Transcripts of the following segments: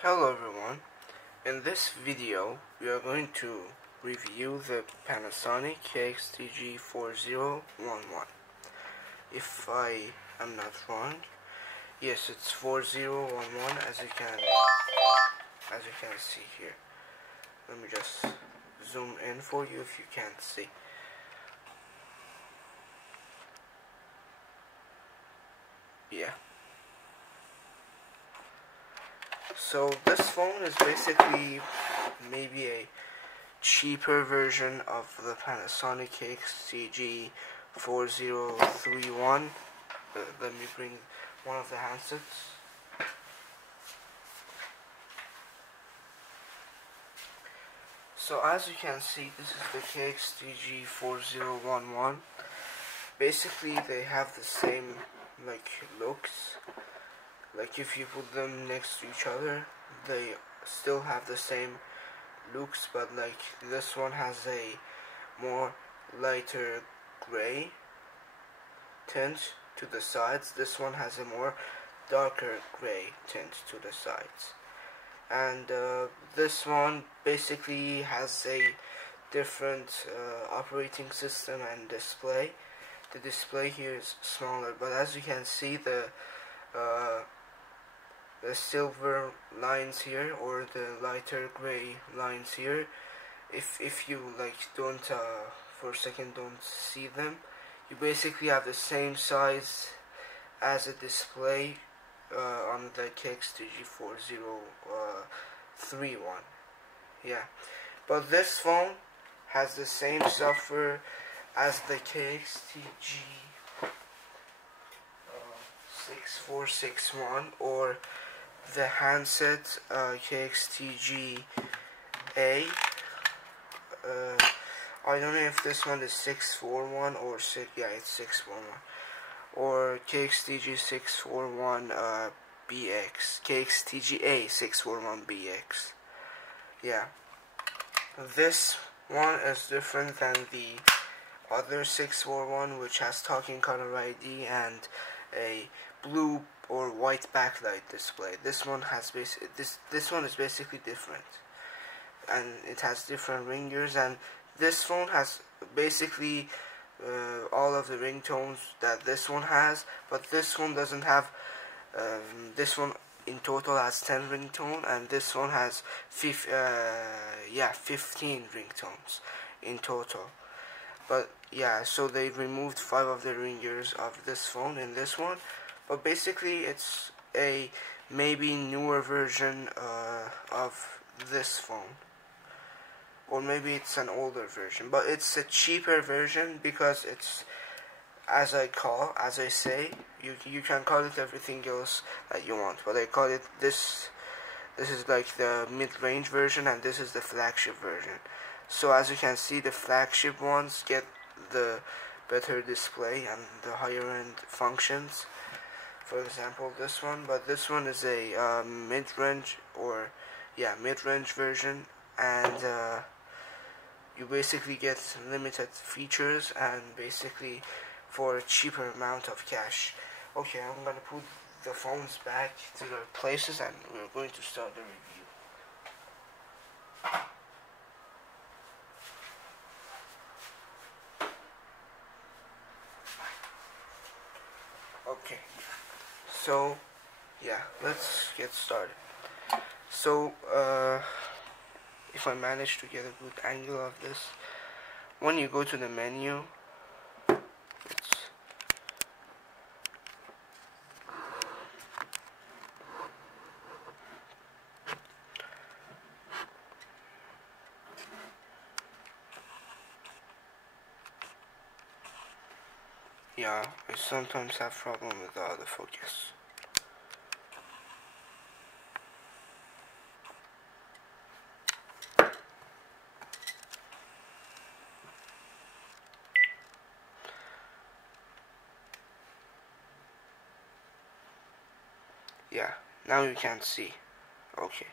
Hello everyone, in this video we are going to review the Panasonic KX-TG4011. If I am not wrong, yes, it's 4011 as you can see here. Let me just zoom in for you if you can't see. Yeah. So this phone is basically maybe a cheaper version of the Panasonic KX-TG4031. Let me bring one of the handsets. So as you can see, this is the KX-TG4011. Basically they have the same looks. If you put them next to each other, they still have the same looks, but this one has a more lighter gray tint to the sides. This one has a more darker gray tint to the sides. And this one basically has a different operating system and display. The display here is smaller, but as you can see, the silver lines here, or the lighter gray lines here, if you don't for a second don't see them, you basically have the same size as a display on the KX-TG4031. Yeah, but this phone has the same software as the KX-TG4011 or the handset KX-TG-A. I don't know if this one is 641 or it's 641, or KX-TG641 BX, KX-TG-A641 BX. Yeah, this one is different than the other 641, which has talking color ID and a blue or white backlight display. This one has this one is basically different, and it has different ringers, and this phone has basically all of the ringtones that this one has, but this one doesn't have. This one in total has 10 ringtone, and this one has 15 ringtones in total. But yeah, so they removed 5 of the ringers of this phone in this one. But basically it's a maybe newer version of this phone, or maybe it's an older version, but it's a cheaper version because it's, as I say, you can call it everything else that you want, but I call it this is the mid-range version, and this is the flagship version. So as you can see, the flagship ones get the better display and the higher end functions. For example, this one, but this one is a mid-range version, and you basically get limited features and basically for a cheaper amount of cash. Okay, I'm gonna put the phones back to their places, and we're going to start the review. Okay, so yeah, let's get started. So if I manage to get a good angle of this, when you go to the menu, yeah, I sometimes have problem with the autofocus. Yeah, now you can see. Okay,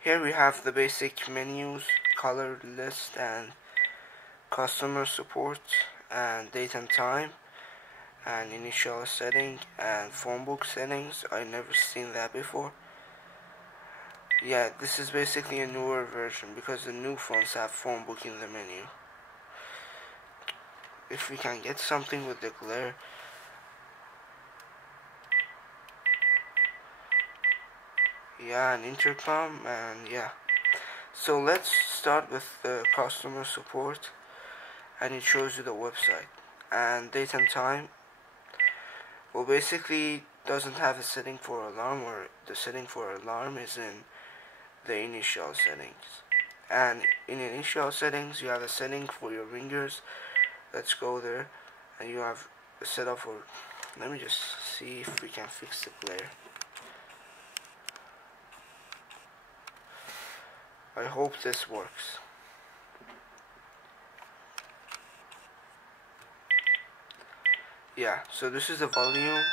here we have the basic menus, color list, and customer support, and date and time, and initial setting, and phone book settings. I never seen that before. Yeah, this is basically a newer version because the new phones have phone book in the menu. If we can get something with the glare. Yeah, an intercom, and yeah. So let's start with the customer support, and it shows you the website. And date and time, well, basically doesn't have a setting for alarm, or the setting for alarm is in the initial settings. And in initial settings you have a setting for your ringers. Let's go there, and you have a setup for, let me just see if we can fix the glare. I hope this works. Yeah, so this is the volume,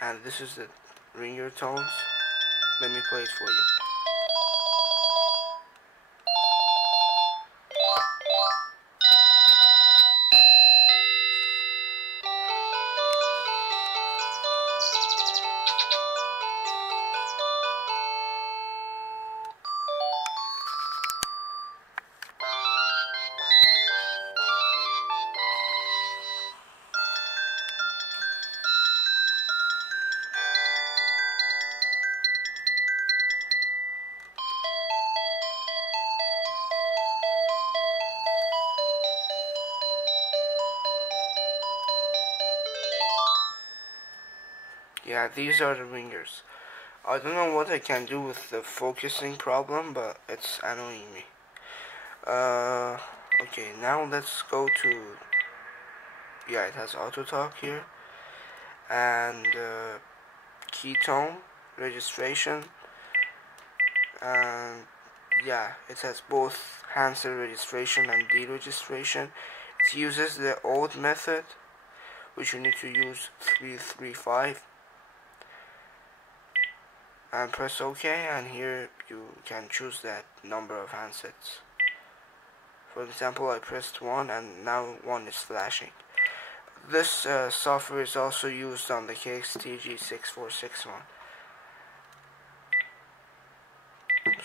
and this is the ringer tones. Let me play it for you. Yeah, these are the ringers. I don't know what I can do with the focusing problem, but it's annoying me. Okay, now let's go to, yeah, it has auto talk here, and key tone registration, and yeah, it has both handset registration and deregistration. It uses the old method, which you need to use 335, and press OK, and here you can choose that number of handsets. For example, I pressed 1 and now 1 is flashing. This software is also used on the KX-TG4011.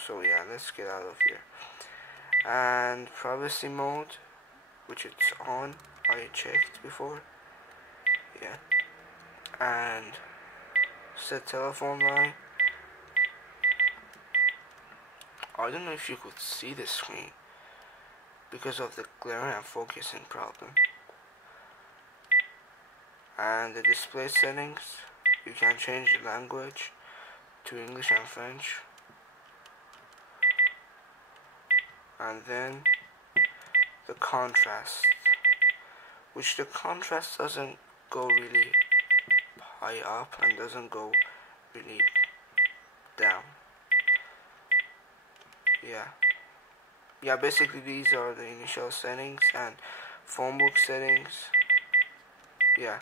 So yeah, let's get out of here. And privacy mode, which it's on, I checked before. Yeah. And set telephone line. I don't know if you could see the screen because of the glare and focusing problem. And the display settings, you can change the language to English and French. And then the contrast, which the contrast doesn't go really high up and doesn't go really down. Yeah, basically these are the initial settings. And phone book settings, yeah,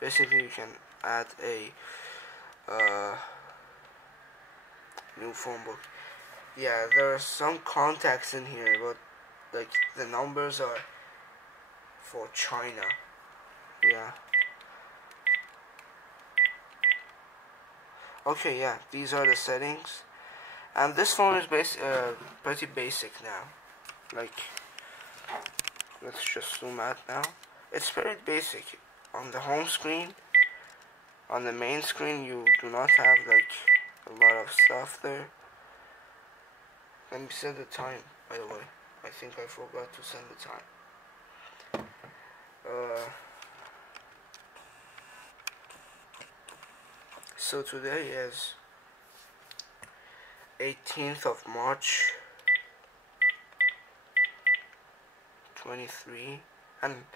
basically you can add a new phone book. Yeah, there are some contacts in here, but like the numbers are for China. Yeah. Okay, yeah, these are the settings. And this phone is pretty basic now. Like, let's just zoom out now. It's very basic. On the home screen, on the main screen, you do not have like a lot of stuff there. Let me set the time, by the way. I think I forgot to set the time. So today is 18th of March 23, and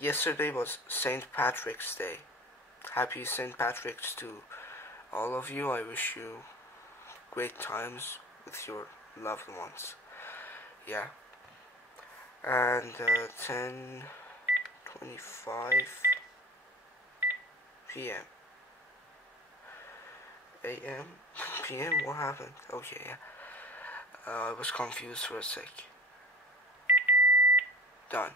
yesterday was St. Patrick's Day. Happy St. Patrick's to all of you. I wish you great times with your loved ones. Yeah. And 10:25 p.m. a.m. p.m. What happened? Okay, yeah. I was confused for a sec. Done.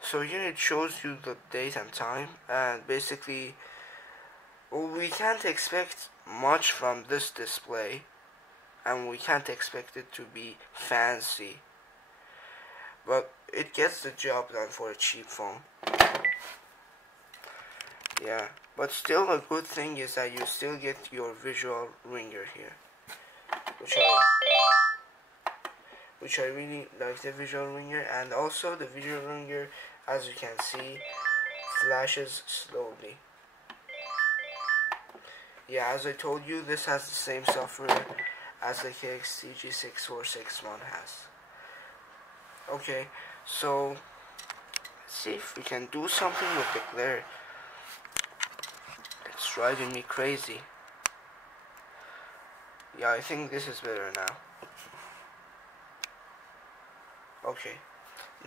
So here it shows you the date and time, and basically Well, we can't expect much from this display, and we can't expect it to be fancy, but it gets the job done for a cheap phone. Yeah, but still a good thing is that you still get your visual ringer here, which I really like the visual ringer, and also the visual ringer, as you can see, flashes slowly. Yeah, as I told you, this has the same software as the KX-TG4011 has. Okay, so let's see if we can do something with the glare. It's driving me crazy. Yeah, I think this is better now. Okay,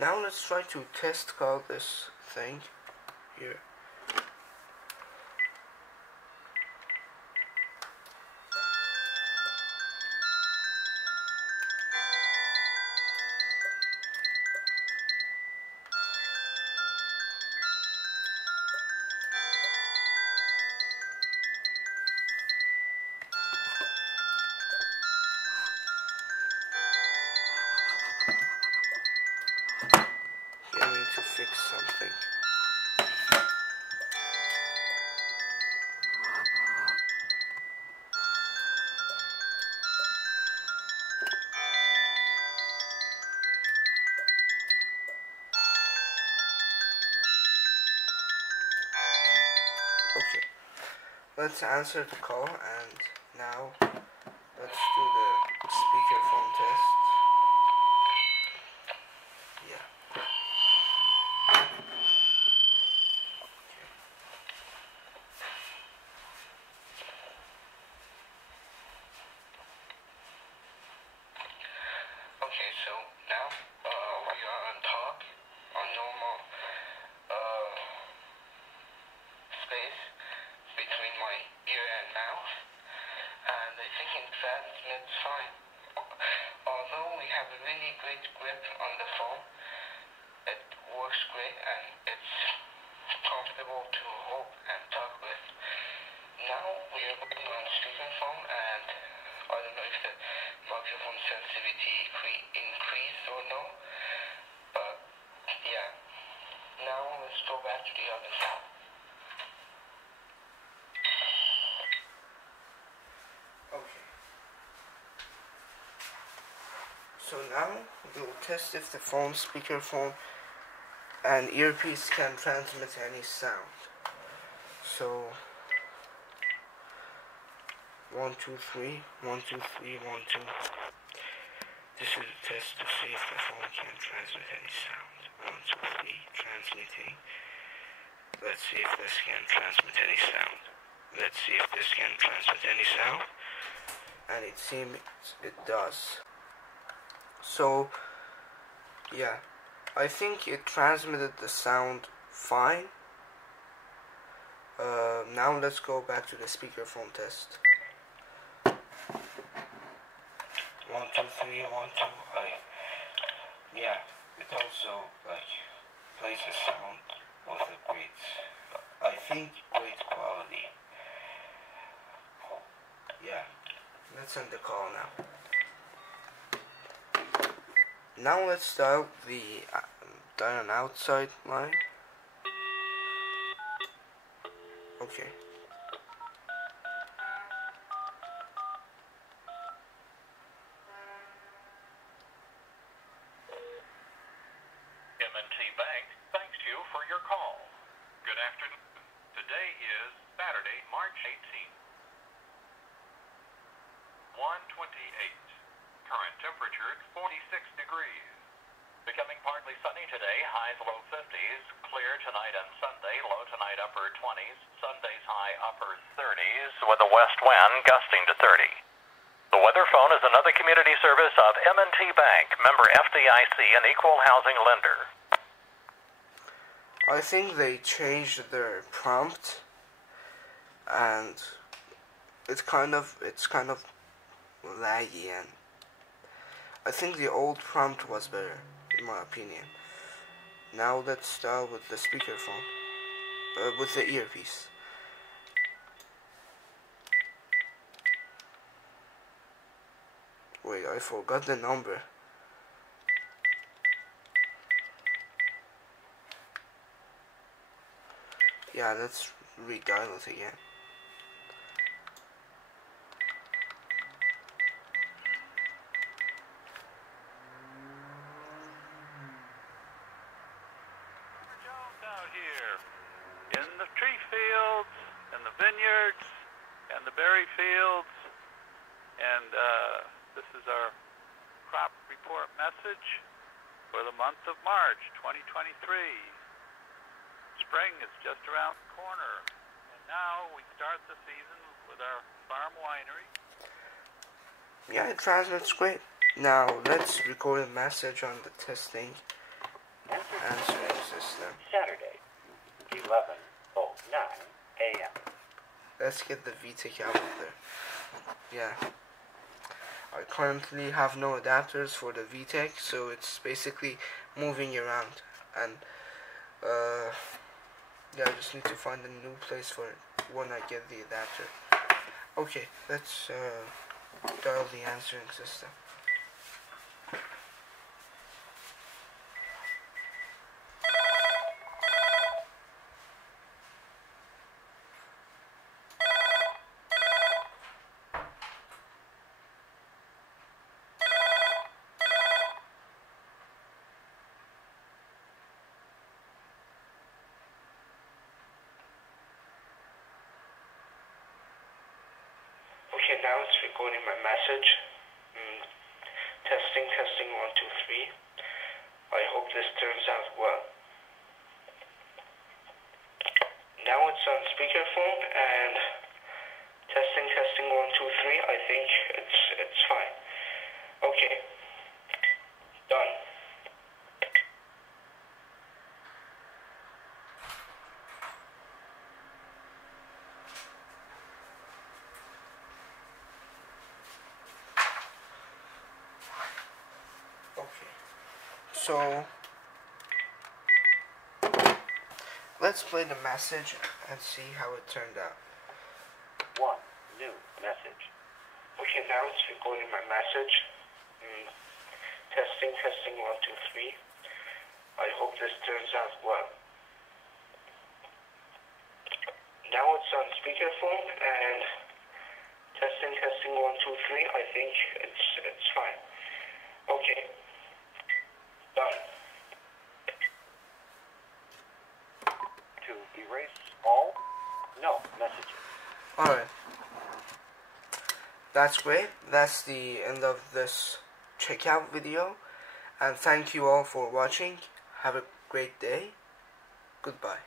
now let's try to test call this thing here. Here we need to fix something. Okay, let's answer the call, and now let's do the speakerphone test. Yeah. Okay, so now we are on top, on normal space between my ear and mouth, and I think it transmits fine. Although we have a really great grip on the phone, it works great and it's comfortable to hold and talk with. Now we are working on speakerphone, and I don't know if the microphone sensitivity increased or no, but yeah. Now let's go back to the other phone. Okay. So now we'll test if the phone, speakerphone, and earpiece can transmit any sound. So 1, 2, 3, 1, 2, 3, 1, 2. This is a test to see if the phone can transmit any sound. 1, 2, 3, transmitting. Let's see if this can transmit any sound. Let's see if this can transmit any sound. And it seems it does. So yeah, I think it transmitted the sound fine. Now let's go back to the speakerphone test. 1, 2, 3, 1, 2. Yeah, it also plays the sound with a great, I think, great quality. Yeah, let's end the call now. Now let's dial an outside line. Okay. M&T Bank thanks you for your call. Good afternoon. Today is Saturday, March 18th. 1:28. Current temperature 46 degrees. Becoming partly sunny today, highs low 50s. Clear tonight and Sunday, low tonight upper 20s. Sunday's high upper 30s with a west wind gusting to 30. The weather phone is another community service of M&T Bank, member FDIC, an equal housing lender. I think they changed their prompt, and it's kind of laggy, and I think the old prompt was better, in my opinion. Now let's start with the speakerphone, with the earpiece. Wait, I forgot the number. Yeah, let's redial it again. Out here in the tree fields, and the vineyards, and the berry fields, and this is our crop report message for the month of March 2023. Spring is just around the corner, and now we start the season with our farm winery. Yeah, it transmits great. Now let's record a message on the testing answering system. Saturday, 11:09 a.m. Let's get the VTech out of there. Yeah. I currently have no adapters for the VTech, so it's basically moving around. And yeah, I just need to find a new place for it when I get the adapter. Okay, let's dial the answering system. Okay, now it's recording my message. Testing, 1, 2, 3. I hope this turns out well. Now it's on speakerphone and testing, 1, 2, 3. I think it's fine. Okay, done. So let's play the message and see how it turned out. 1. New message. Okay, now it's recording my message. Testing, 1, 2, 3. I hope this turns out well. Now it's on speakerphone and testing, 1, 2, 3. I think it's fine. Okay. Done. To erase all? No messages. Alright. That's great. That's the end of this checkout video. And thank you all for watching. Have a great day. Goodbye.